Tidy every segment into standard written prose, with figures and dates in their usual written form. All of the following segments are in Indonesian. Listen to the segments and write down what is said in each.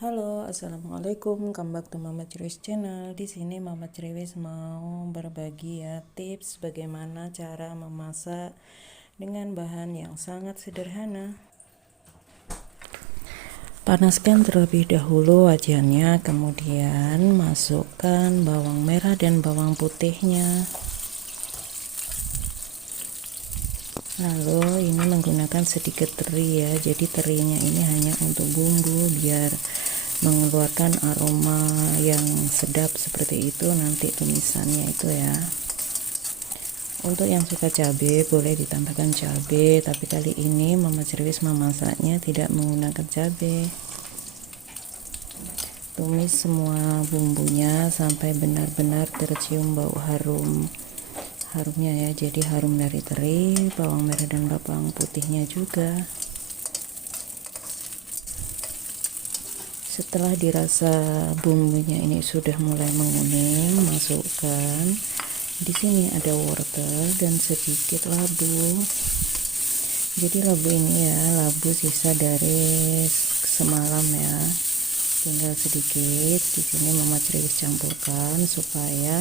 Halo, assalamualaikum. Come back to Mama Cerewis channel. Di sini Mama Cerewis mau berbagi ya tips bagaimana cara memasak dengan bahan yang sangat sederhana. Panaskan terlebih dahulu wajannya, kemudian masukkan bawang merah dan bawang putihnya. Lalu ini menggunakan sedikit teri ya, jadi terinya ini hanya untuk bumbu biar mengeluarkan aroma yang sedap seperti itu nanti tumisannya itu ya. Untuk yang suka cabai boleh ditambahkan cabai, tapi kali ini Mama Cerewis memasaknya tidak menggunakan cabai. Tumis semua bumbunya sampai benar-benar tercium bau harumnya ya, jadi harum dari teri, bawang merah dan bawang putihnya juga. Setelah dirasa bumbunya ini sudah mulai menguning, masukkan di sini ada wortel dan sedikit labu. Jadi labu ini ya, labu sisa dari semalam ya, tinggal sedikit. Di sini Mama Cerewis campurkan supaya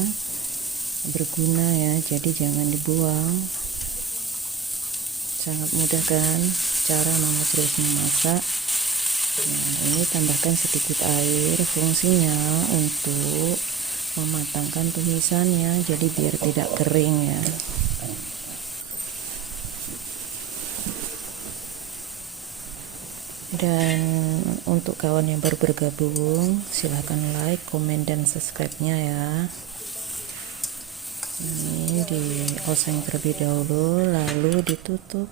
berguna ya, jadi jangan dibuang. Sangat mudah kan cara Mama Cerewis memasak. Nah, ini tambahkan sedikit air, fungsinya untuk mematangkan tumisannya, jadi biar tidak kering ya. Dan untuk kawan yang baru bergabung, silahkan like, komen, dan subscribe-nya ya. Ini dioseng terlebih dahulu, lalu ditutup.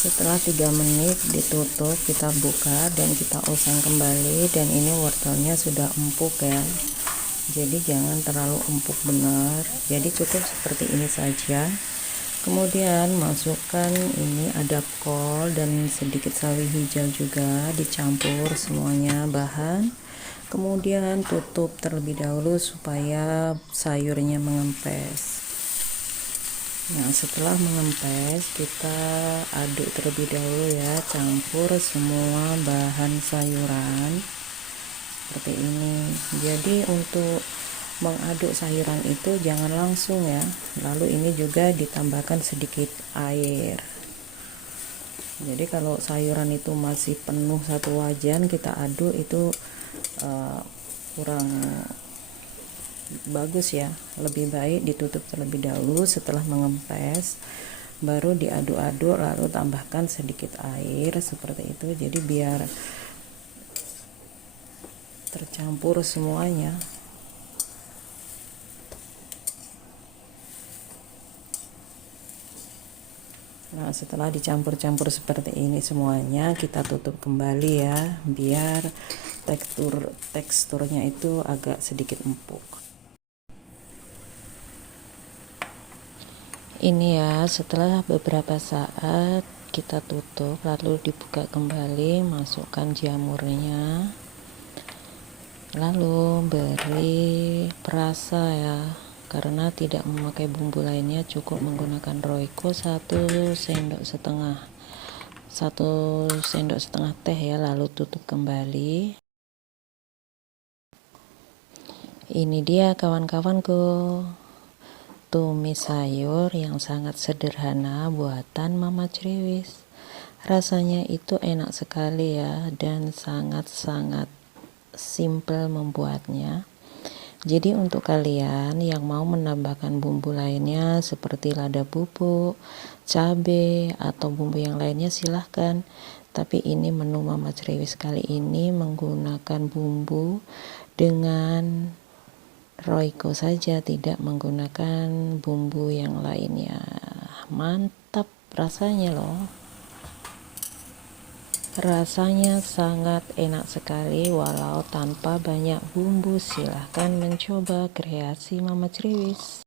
Setelah 3 menit ditutup, kita buka dan kita oseng kembali, dan ini wortelnya sudah empuk ya, jadi jangan terlalu empuk benar, jadi cukup seperti ini saja. Kemudian masukkan, ini ada kol dan sedikit sawi hijau juga, dicampur semuanya bahan. Kemudian tutup terlebih dahulu supaya sayurnya mengempes. Nah, setelah mengempes kita aduk terlebih dahulu ya, campur semua bahan sayuran seperti ini. Jadi untuk mengaduk sayuran itu jangan langsung ya, lalu ini juga ditambahkan sedikit air. Jadi kalau sayuran itu masih penuh satu wajan kita aduk itu kurang bagus ya, lebih baik ditutup terlebih dahulu. Setelah mengempes baru diaduk-aduk, lalu tambahkan sedikit air seperti itu, jadi biar tercampur semuanya. Nah, setelah dicampur-campur seperti ini semuanya, kita tutup kembali ya, biar teksturnya itu agak sedikit empuk. Ini ya, setelah beberapa saat kita tutup lalu dibuka kembali, masukkan jamurnya, lalu beri perasa ya, karena tidak memakai bumbu lainnya, cukup menggunakan Royco 1 sendok setengah teh ya, lalu tutup kembali. Ini dia kawan-kawanku, tumis sayur yang sangat sederhana buatan Mama Cerewis. Rasanya itu enak sekali ya, dan sangat-sangat simple membuatnya. Jadi untuk kalian yang mau menambahkan bumbu lainnya seperti lada bubuk, cabai, atau bumbu yang lainnya silahkan. Tapi ini menu Mama Cerewis kali ini menggunakan bumbu dengan Royco saja, tidak menggunakan bumbu yang lainnya. Mantap rasanya loh. Rasanya sangat enak sekali walau tanpa banyak bumbu. Silahkan mencoba kreasi Mama Cerewis.